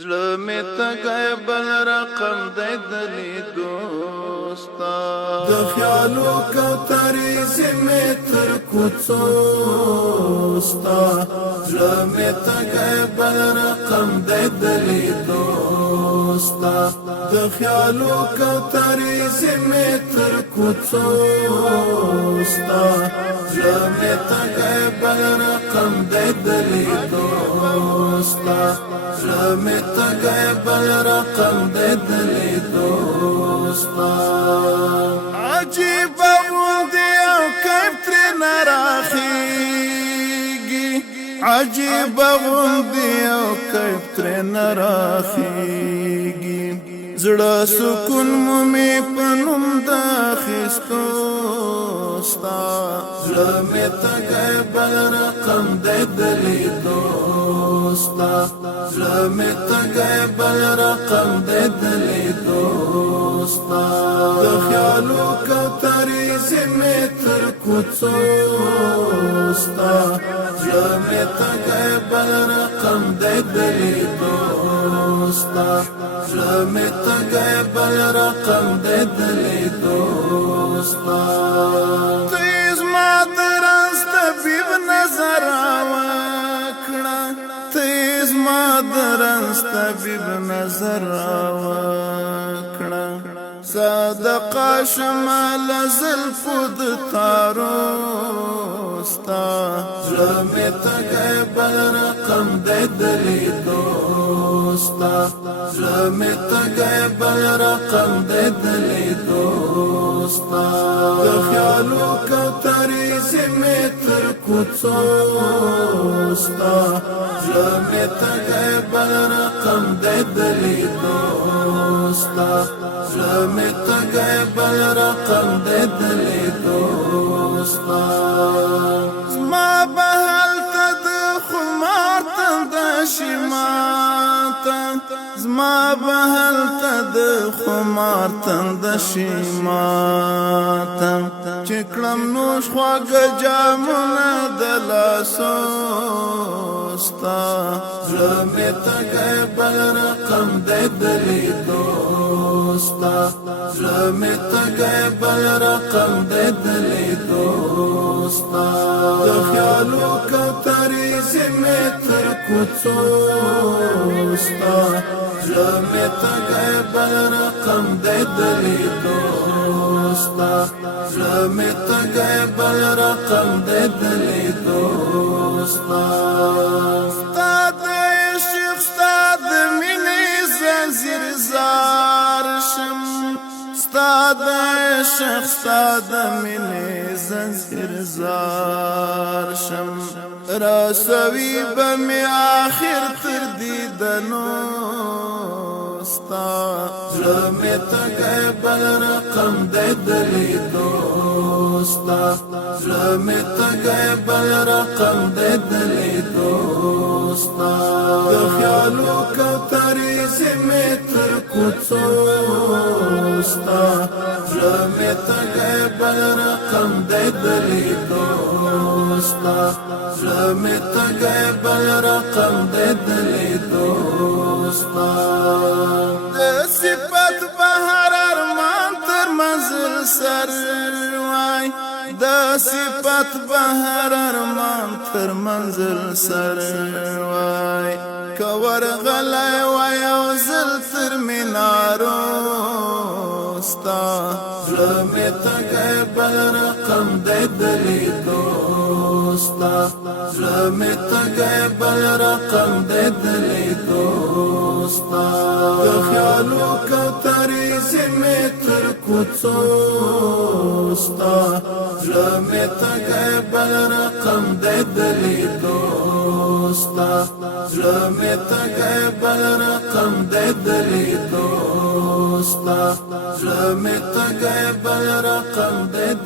زړه مې تږی بل رقم دی د لیدو ستا د خیالو کوترې زمې تر کوڅو ستا زړه مې تږی بل رقم دی د لیدو ستا د خیالو کوترې زمې تر کوڅو ستا زړه مې تږی بل رقم دی د لیدو ستا زړه مې تږی بل رقم دی د لیدو ستا عجیب غوندې او کیف ترېنه راخیږي عجیب غوندې او کیف ترېنه راخیږي زړه سکون مو مې په نوم د اخیستو ستا زړه مې تږی بل رقم دی د لیدو ستا زړه مې تږی بل رقم دی د لیدو ستا د خیالو کوترې زمې تر کوڅو ستا زړه مې تږی بل رقم دی د لیدو ستا زړه مې تږی بل رقم دی د لیدو ستا ته زما د رنځ طبیب نظر راوکړه ته زما د رنځ طبیب نظر راوکړه صدقه شمال زلفو د تارو ستا زړه مې تږی بل رقم دی د لیدو ستا زړه مې تږی بل رقم دی د لیدو ستا د خیالو کوترې زمې تر کوڅو ستا زړه مې تږی بل رقم دی د لیدو ستا زړه مې تږی بل رقم دی د لیدو ستا زما به هلته د خمار تنده شي ماته زما به هلته د خمار تنده شي ماته چې کړم نوش خواږه جامونه د لاسو ستا زړه مې تږی بل رقم دی د لیدو ستا زړه مې تږی بل رقم دی د لیدو ستا د خیالو کوترې زمې تر کوڅو ستا زړه مې تږی بل رقم دی د لیدو ستا زړه مې تږی بل رقم دی د لیدو ستا ستا د عشق ستا د مینې زنځیر زار شم ستا د عشق ستا د مینې زنځیر زار شم رسوي به مې آخر تر دیدنو ستا زړه مې تږی بل رقم دی د لیدو ستا زړه مې تږی بل رقم دی د لیدو ستا د خیالو کوترې زمې تر کوڅو ستا زړه مې تږی بل رقم دی د لیدو ستا زړه مې تږی بل رقم دی د لیدو ستا د صفت بهر ارمان تر منزل سر وای د صفت بهر ارمان تر منزل سر وای کور غلای وای او زل تر مینارو ستا زړه مې تږی بل رقم دی د لیدو ستا زړه مې تږی بل رقم دی د لیدو ستا د خیالو کوترې زمې تر کوڅو ستا زړه مې تږی بل رقم دی د لیدو ستا زړه مې تږی بل رقم دی د لیدو ستا زړه مې تږی بل رقم دی د